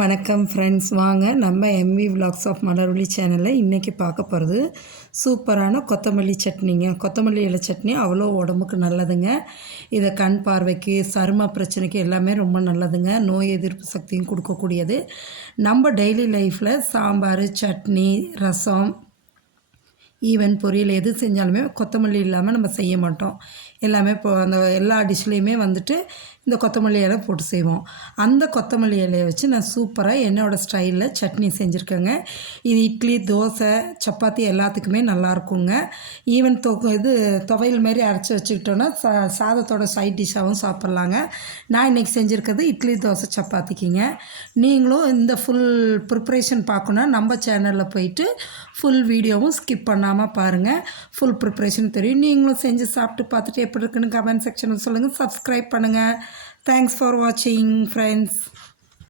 வணக்கம் ஃப்ரெண்ட்ஸ், வாங்க நம்ம எம்வி விலாக்ஸ் ஆஃப் மலர்விழி சேனலில் இன்றைக்கி பார்க்க போகிறது சூப்பரான கொத்தமல்லி சட்னிங்க. கொத்தமல்லி இலை சட்னி அவ்வளோ உடம்புக்கு நல்லதுங்க. இதை கண் பார்வைக்கு, சரும பிரச்சனைக்கு எல்லாமே ரொம்ப நல்லதுங்க. நோய் எதிர்ப்பு சக்தியும் கொடுக்கக்கூடியது. நம்ம டெய்லி லைஃப்பில் சாம்பார், சட்னி, ரசம், ஈவன் பொரியல் எது செஞ்சாலுமே கொத்தமல்லி இல்லாமல் நம்ம செய்ய மாட்டோம். எல்லாமே இப்போ அந்த எல்லா டிஷ்லேயுமே வந்துட்டு இந்த கொத்தமல்லி இலை போட்டு செய்வோம். அந்த கொத்தமல்லி இலையை வச்சு நான் சூப்பராக என்னோடய ஸ்டைலில் சட்னி செஞ்சுருக்கேங்க. இது இட்லி, தோசை, சப்பாத்தி எல்லாத்துக்குமே நல்லாயிருக்குங்க. ஈவன் துவையல் மாரி அரைச்சி வச்சுக்கிட்டோன்னா சாதத்தோட சைட் டிஷ்ஷாகவும் சாப்பிட்லாங்க. நான் இன்றைக்கி செஞ்சுருக்கிறது இட்லி, தோசை, சப்பாத்திக்குங்க. நீங்களும் இந்த ஃபுல் ப்ரிப்ரேஷன் பார்க்கணுன்னா நம்ம சேனலில் போயிட்டு ஃபுல் வீடியோவும் ஸ்கிப் பண்ணாமல் பாருங்கள். ஃபுல் ப்ரிப்ரேஷன் தெரியும். நீங்களும் செஞ்சு சாப்பிட்டு பார்த்துட்டு எப்படி இருக்குன்னு கமெண்ட் செக்ஷனில் சொல்லுங்கள். சப்ஸ்கிரைப் பண்ணுங்கள். தேங்க்ஸ் ஃபார் வாட்சிங் ஃப்ரெண்ட்ஸ்.